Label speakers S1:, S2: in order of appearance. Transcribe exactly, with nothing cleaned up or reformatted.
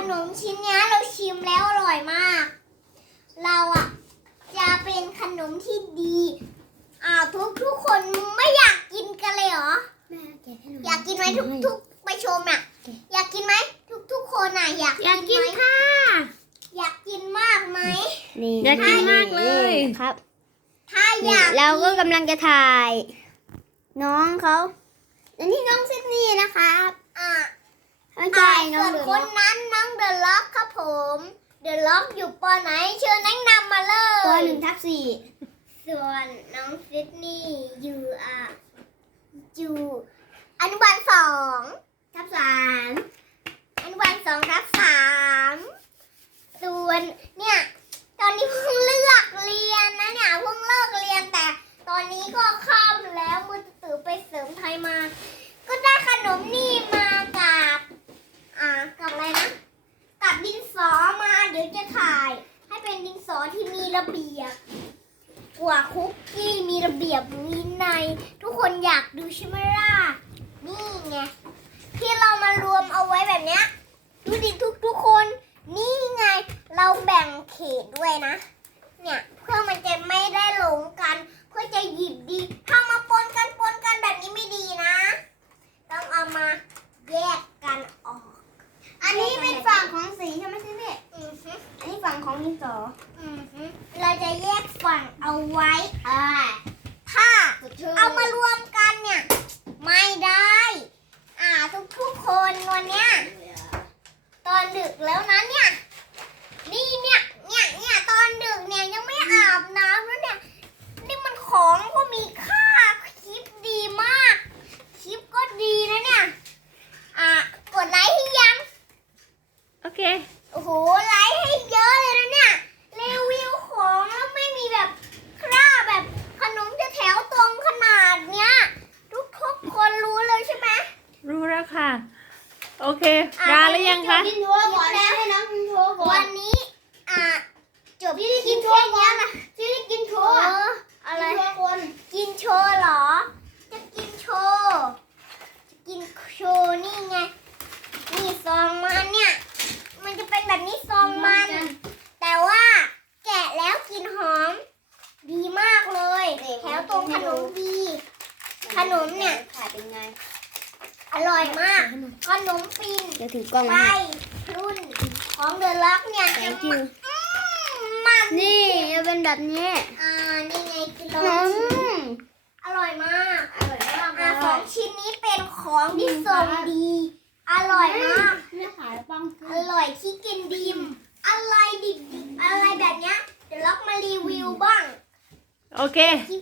S1: นมชิ้นนี้เราชิมแล้วอร่อยมาก เราอ่ะจะเป็นขนมที่ดีอ่าทุกทุกคนไม่อยากกินกันเลยเหรออยากกินไหมทุกทุกไปชมอ่ะอยากกินไหมทุกทุกคนอ่ะอยาก
S2: อยากกิน
S1: ไหม
S2: ค่ะ
S1: อยากกินมากไหม
S2: อยากกินมากเลย
S3: ครับ
S1: ถ้าอยาก
S3: เราก็กำลังจะถ่าย น้องเขาอันนี้น้องซิดนีย์นะครับ
S1: อ่า
S3: ไม่ใช่น้
S1: ส่
S3: อง
S1: วน
S3: เดือ
S1: คนนั้นน้องเดอะล็อกครับผมเดอะล็อกอยู่ปอไหนเชิญแนะนำมาเล
S3: ตัวย หนึ่งทับสี่
S1: ส่วนน้องซิดนีย์อยู่อ่ะอยู่อนุบาลสองทับสามอนุบาลสองทับสามส่วนเนี่ยตอนนี้เพิ่งเลือกเรียนนะเนี่ยเพิ่งเลิกเรียนแต่ตอนนี้ก็ค่ำแล้วมือตื่นไปเสริมไทยมา ก็ได้ขนมนี่มากับอ่ากับอะไรนะกับดินสอมาเดี๋ยวจะถ่ายให้เป็นดินสอที่มีระเบียบกว่าคุกกี้มีระเบียบวินัยทุกคนอยากดูใช่ไหมล่ะนี่ไงที่เรามารวมเอาไว้แบบเนี้ยดูดิทุกทุกคนนี่ไงเราแบ่งเขตด้วยนะเนี่ยเพื่อมันจะไม่ได้หลงกันเพื่อจะหยิบดีถ้ามาปนกันปนกันแบบนี้ไม่ดีนะต้องเอามาแยกกันออก
S3: อันนี้เป็นฝั่งของสีใช่ไหมซิพี่
S1: อือฮึ
S3: อันนี้ฝั่งของดินสอ
S1: อือฮึเราจะแยกฝั่งเอาไว้
S3: อ่า
S1: ถ้าเอามารวมกันเนี่ยไม่ได้ อ่าทุกทุกๆคนวันเนี้ยตอนดึกแล้วนะเนี่ยนี่เนี่ยเนี่ยเนี่ยตอนดึกเนี่ยยังไม่อาบน้ำแล้วเนี่ยนี่มันของก็มีค่าคลิปดีมากคลิปก็ดีนะเนี่ยอ่ากดไลค์ให้ยัง
S2: โอเค
S1: โอ้โหไลค์ให้เยอะเลยนะเนี่ยรีวิวของแล้วไม่มีแบบคราบแบบขนมจะแถวตรงขนาดเนี้ยทุกทุกๆคนรู้เลยใช่ไหม
S2: รู้แล้วค่ะ โอเคลาหรือยังคะ
S3: กินโชว์ก่อนนะให้น้องกินโชว์ก่อ
S1: วัน นนี้อ่าจบ
S3: พี่ได้กินโชว์ก่อนนะพี่ได้กินโช
S1: โอ้
S3: ว์อะ
S1: อะไร
S3: กินโชว์ก่อน
S1: กินโชว์เหรอ จะกินโชว์จะกินโชว์นี่ไงนี่ซองมันเนี่ยมันจะเป็นแบบนี้ซองมัน แต่ว่าแกะแล้วกลินหอม ดีมากเลย แถวตรงขนมดี ขนมเนี่ย
S3: ถ่ายเป็นไง
S1: อร่อยมาก ขนมปีน
S3: เดี๋ยวถือกล้อง
S1: ไป
S3: ให้
S1: รุ่นของเดอะล็อกเนี่ยจะ
S3: Thank you
S1: อืมมัน
S3: นี่จะเป็นแบบนี้
S1: อ่านี่ไงกิน
S3: อื
S1: แล้ว
S3: ม
S1: อร่อยมาก
S3: อร่อยมากเล
S1: อ่าย สองชิ้นนี้เป็นของที่ส่งดี อร่อยมาก
S3: ไม่ขายปัง
S1: อร่อยที่กินดิม อะไรดิบๆอะไรแบบเนี้ยเดี๋ยวล็อกมารีวิวบ้าง
S2: โอเค
S1: กิน